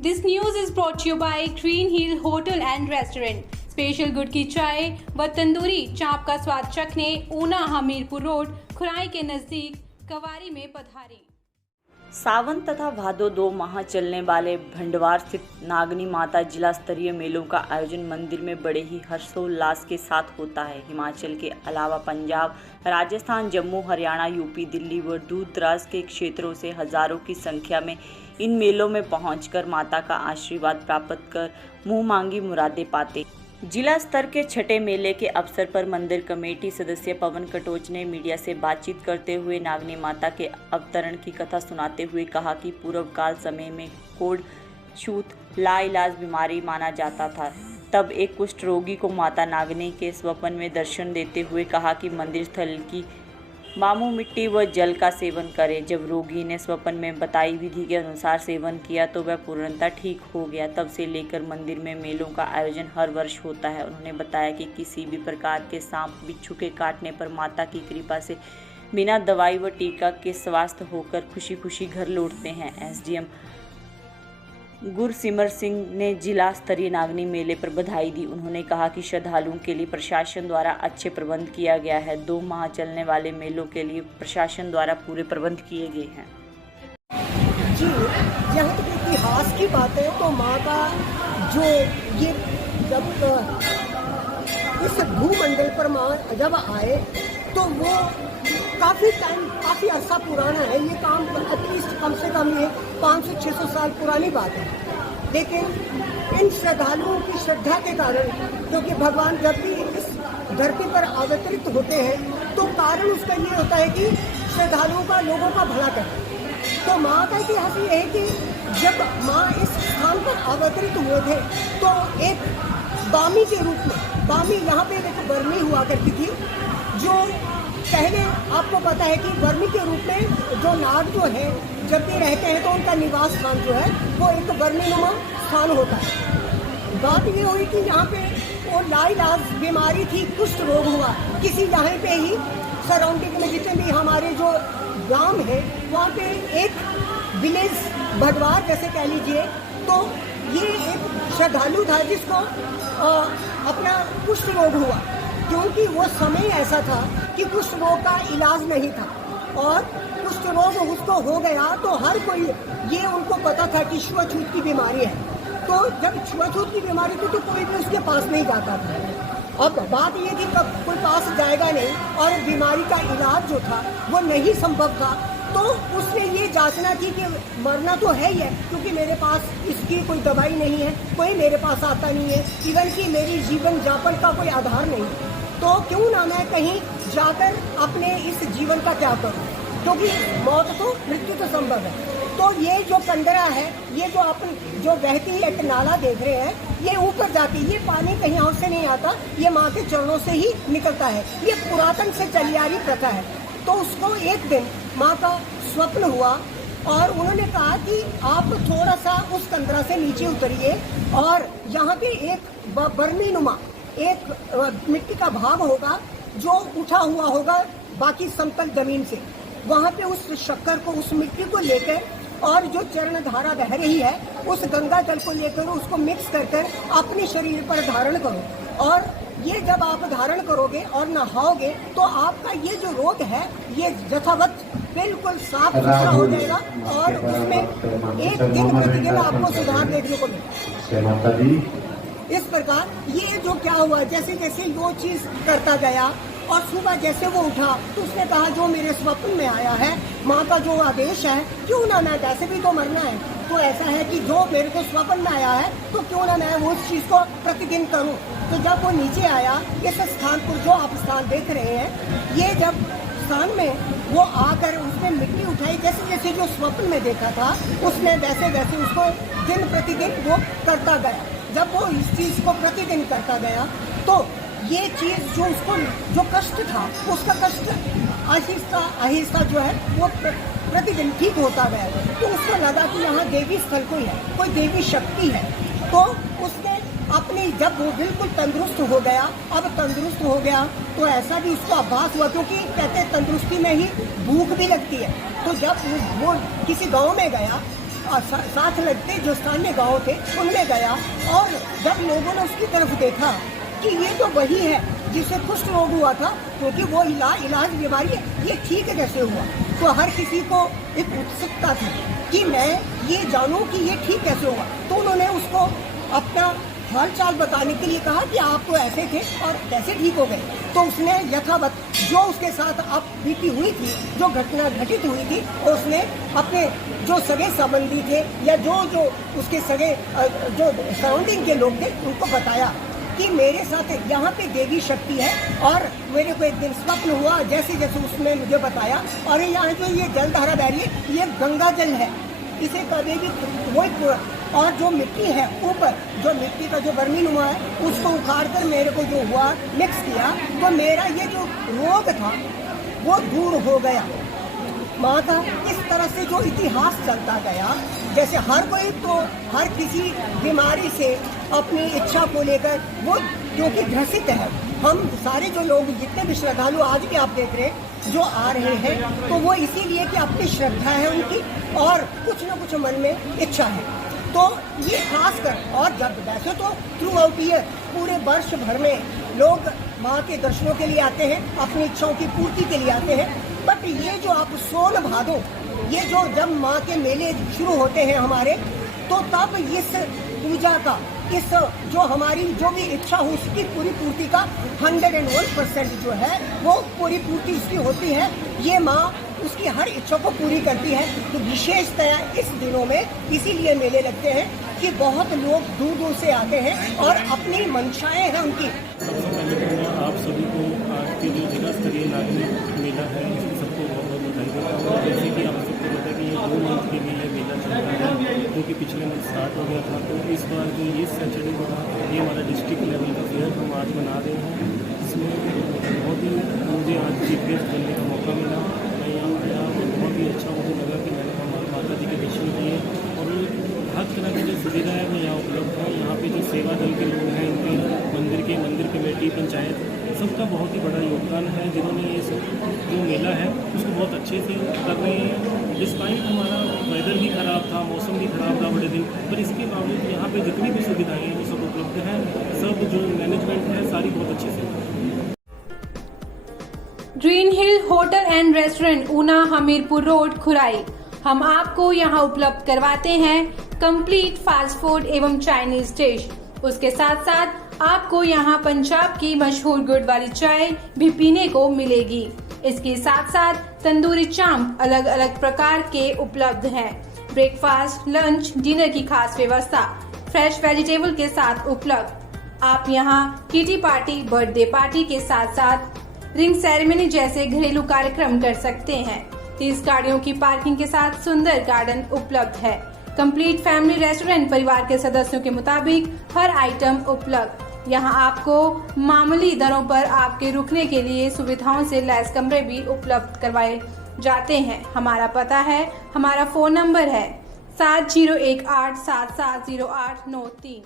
This news is brought to you by Green Hill Hotel and Restaurant. Special गुड़ की चाय व तंदूरी चाप का स्वाद चखने ऊना हमीरपुर रोड खुराई के नजदीक कवारी में पधारी। सावन तथा भादो 2 माह चलने वाले भंडवार स्थित नागनी माता जिला स्तरीय मेलों का आयोजन मंदिर में बड़े ही हर्षोल्लास के साथ होता है। हिमाचल के अलावा पंजाब, राजस्थान, जम्मू, हरियाणा, यूपी, दिल्ली व दूर दराज के क्षेत्रों से हजारों की संख्या में इन मेलों में पहुंचकर माता का आशीर्वाद प्राप्त कर मुंह मांगी मुरादें पाते। जिला स्तर के छठे मेले के अवसर पर मंदिर कमेटी सदस्य पवन कटोच ने मीडिया से बातचीत करते हुए नागनी माता के अवतरण की कथा सुनाते हुए कहा कि पूर्व काल समय में कोढ़ छूत लाइलाज बीमारी माना जाता था। तब एक कुष्ठ रोगी को माता नागनी के स्वप्न में दर्शन देते हुए कहा कि मंदिर स्थल की बामू मिट्टी व जल का सेवन करे। जब रोगी ने स्वप्न में बताई विधि के अनुसार सेवन किया तो वह पूर्णतः ठीक हो गया। तब से लेकर मंदिर में मेलों का आयोजन हर वर्ष होता है। उन्होंने बताया कि किसी भी प्रकार के सांप बिच्छू के काटने पर माता की कृपा से बिना दवाई व टीका के स्वस्थ होकर खुशी खुशी घर लौटते हैं। SDM गुरसिमर सिंह ने जिला स्तरीय नागनी मेले पर बधाई दी। उन्होंने कहा कि श्रद्धालुओं के लिए प्रशासन द्वारा अच्छे प्रबंध किया गया है। 2 माह चलने वाले मेलों के लिए प्रशासन द्वारा पूरे प्रबंध किए गए हैं। जी, जहाँ तक इतिहास की बात है तो माँ का जो ये जब इस भूमंडल पर माँ जब आए तो वो काफ़ी अरसा पुराना है। ये काम एटलीस्ट कम से कम ये 500-600 साल पुरानी बात है। लेकिन इन श्रद्धालुओं की श्रद्धा के कारण, क्योंकि भगवान जब भी इस धरती पर अवतरित होते हैं तो कारण उसका ये होता है कि श्रद्धालुओं का, लोगों का भला करें। तो माँ का इतिहास ये है कि जब माँ इस स्थान पर अवतरित हुए थे तो एक बामी के रूप में, बामी यहाँ पे एक बर्मी हुआ करती थी, जो पहले आपको पता है कि वर्मी के रूप में जो नाग जो है जब भी रहते हैं तो उनका निवास स्थान जो है वो एक वर्मीनुमा स्थान होता है। बात ये हुई कि यहाँ पे वो लाइलाज बीमारी थी, कुष्ठ रोग हुआ किसी यहाँ पे ही सराउंडिंग में जितने भी हमारे जो गांव है वहाँ पे एक विलेज भटवार जैसे कह लीजिए, तो ये एक श्रद्धालु था जिसको अपना कुष्ठ रोग हुआ, क्योंकि वो समय ऐसा था कि कुष्ठ रोग का इलाज नहीं था और कुष्ठ रोग उसको हो गया तो हर कोई, ये उनको पता था कि छुआछूत की बीमारी है। तो जब छुआछूत की बीमारी थी तो कोई भी उसके पास नहीं जाता था। अब बात ये थी कब कोई पास जाएगा नहीं और बीमारी का इलाज जो था वो नहीं संभव था, तो उसने ये जांचना थी कि मरना तो है ही है, क्योंकि मेरे पास इसकी कोई दवाई नहीं है, कोई मेरे पास आता नहीं है, इवन कि मेरी जीवन यापन का कोई आधार नहीं, तो क्यों ना मैं कहीं जाकर अपने इस जीवन का त्याग करूं, क्योंकि मौत तो, मृत्यु तो संभव है। तो ये जो कंदरा है, ये जो अपन जो बहती है एक नाला देख रहे हैं, ये ऊपर जाती, ये पानी कहीं और से नहीं आता, ये माँ के चरणों से ही निकलता है। ये पुरातन से चली आ रही प्रथा है। तो उसको एक दिन माँ का स्वप्न हुआ और उन्होंने कहा कि आप थोड़ा सा उस कंदरा से नीचे उतरिए और यहाँ पे एक बर्मीनुमा एक मिट्टी का भाग होगा जो उठा हुआ होगा बाकी समतल जमीन से, वहाँ पे उस शक्कर को, उस मिट्टी को लेकर और जो चरण धारा बह रही है उस गंगा जल को लेकर उसको मिक्स कर अपने शरीर पर धारण करो, और ये जब आप धारण करोगे और नहाओगे तो आपका ये जो रोग है ये यथावत बिल्कुल साफ सुथरा हो जाएगा और उसमें एक दिन प्रतिदिन आपको सुधार देखने को मिलेगा। इस प्रकार ये जो क्या हुआ, जैसे जैसे वो चीज करता गया और सुबह जैसे वो उठा तो उसने कहा जो मेरे स्वप्न में आया है, माँ का जो आदेश है, क्यों ना मैं, वैसे भी तो मरना है, तो ऐसा है कि जो मेरे को स्वप्न में आया है तो क्यों ना मैं वो उस चीज को प्रतिदिन करूं। तो जब वो नीचे आया, इस स्थान पर जो आप स्थान देख रहे हैं, ये जब स्थान में वो आकर उसने मिट्टी उठाई, जैसे जैसे जो स्वप्न में देखा था उसने वैसे वैसे उसको दिन प्रतिदिन वो करता गया। जब वो इस चीज को प्रतिदिन करता गया तो ये चीज जो उसको जो कष्ट था उसका कष्ट आहिस्ता आहिस्ता जो है वो प्रतिदिन ठीक होता गया। तो उसको लगा कि यहाँ देवी स्थल कोई है, कोई देवी शक्ति है। तो उसने अपनी, जब वो बिल्कुल तंदुरुस्त हो गया, अब तंदुरुस्त हो गया तो ऐसा भी उसको आभास हुआ, क्योंकि कहते हैं तंदुरुस्ती में ही भूख भी लगती है। तो जब वो किसी गांव में गया साथ लगते जो स्थानीय गांव थे उनमें गया, और जब लोगों ने उसकी तरफ देखा कि ये तो वही है जिसे कुष्ठ रोग हुआ था, क्योंकि वो इलाज बीमारी है, ये ठीक कैसे हुआ, तो हर किसी को एक उत्सुकता थी कि मैं ये जानूं कि ये ठीक कैसे हुआ। तो उन्होंने उसको अपना हाल चाल बताने के लिए कहा कि आप तो ऐसे थे और कैसे ठीक हो गए। तो उसने यथावत जो उसके साथ अब बीती हुई थी, जो घटना घटित हुई थी, उसने अपने जो सगे संबंधी थे या जो उसके सगे जो सराउंडिंग के लोग थे उनको बताया कि मेरे साथ यहाँ पे देवी शक्ति है, और मेरे को एक दिन स्वप्न हुआ, जैसे जैसे उसने मुझे बताया, और यहाँ जो ये जलधारा बह रही है ये गंगा जल है, इसे कभी भी वही, और जो मिट्टी है ऊपर, जो मिट्टी का जो बर्मीनुमा है उसको उखाड़ कर मेरे को जो हुआ मिक्स किया, तो मेरा ये जो रोग था वो दूर हो गया। माँ का इस तरह से जो इतिहास चलता गया, जैसे हर कोई तो हर किसी बीमारी से अपनी इच्छा को लेकर वो क्योंकि ग्रसित है, हम सारे जो लोग जितने भी श्रद्धालु आज भी आप देख रहे हैं जो आ रहे हैं, तो वो इसीलिए कि अपनी श्रद्धा है उनकी और कुछ न कुछ मन में इच्छा है, तो ये खास कर। और जब वैसे तो थ्रू आउट ईयर पूरे वर्ष भर में लोग माँ के दर्शनों के लिए आते हैं, अपनी इच्छाओं की पूर्ति के लिए आते हैं, बट ये जो आप सोन भादो, ये जो जब माँ के मेले शुरू होते हैं हमारे, तो तब इस पूजा का, इस जो हमारी जो भी इच्छा हो उसकी पूरी पूर्ति का 101% जो है वो पूरी पूर्ति उसकी होती है। ये माँ उसकी हर इच्छा को पूरी करती है। तो विशेषतया इस दिनों में इसीलिए मेले लगते हैं कि बहुत लोग दूर दूर से आते हैं और अपनी मंशाएं हैं उनकी। सबसे पहले तो मैं आप सभी को आज के जो जिला स्तरीय नागरिक मेला है इसकी सबको बहुत बहुत बधाई देता हूँ। जैसे कि आप सबको पता है कि ये 2 मंथ के लिए मेला चल रहा है, जो कि पिछले मंथ स्टार्ट हो गया था। तो इस बार जो ये सैटरडे को था, ये हमारा डिस्ट्रिक्ट लेवल का फेयर हम आज मना रहे हैं। इसमें बहुत ही मुझे आज चीफ गेस्ट बनने का मौका मिला। मैं यहाँ आया तो बहुत ही अच्छा मुझे लगा कि मैंने माता जी के दर्शन किए, और हर तरह की जो सुविधा है वो यहाँ उपलब्ध है। यहाँ पे जो सेवा दल के लोग हैं, इनके मंदिर कमेटी, पंचायत, सबका बहुत ही बड़ा योगदान है, जिन्होंने ये जो मेला है उसको बहुत अच्छे से कर रहे हैं। डिस्पाइट हमारा वेदर भी ख़राब था, मौसम भी ख़राब था बड़े दिन, पर इसके बावजूद यहाँ पे जितनी भी सुविधाएँ हैं वो सब उपलब्ध हैं। सब जो मैनेजमेंट है सारी बहुत अच्छे से। Green Hill hotel and restaurant, Una, Hamirpur road, खुराई। हम आपको यहाँ उपलब्ध करवाते हैं कंप्लीट फास्ट फूड एवं चाइनीज डिश। उसके साथ साथ आपको यहाँ पंजाब की मशहूर गुड़ वाली चाय भी पीने को मिलेगी। इसके साथ साथ तंदूरी चांप अलग अलग प्रकार के उपलब्ध हैं। ब्रेकफास्ट, लंच, डिनर की खास व्यवस्था फ्रेश वेजिटेबल के साथ उपलब्ध। आप यहाँ किटी पार्टी, बर्थडे पार्टी के साथ साथ रिंग सेरेमनी जैसे घरेलू कार्यक्रम कर सकते हैं। 30 गाड़ियों की पार्किंग के साथ सुंदर गार्डन उपलब्ध है। कंप्लीट फैमिली रेस्टोरेंट, परिवार के सदस्यों के मुताबिक हर आइटम उपलब्ध। यहाँ आपको मामूली दरों पर आपके रुकने के लिए सुविधाओं से लैस कमरे भी उपलब्ध करवाए जाते हैं। हमारा पता है, हमारा फोन नंबर है 7018770893।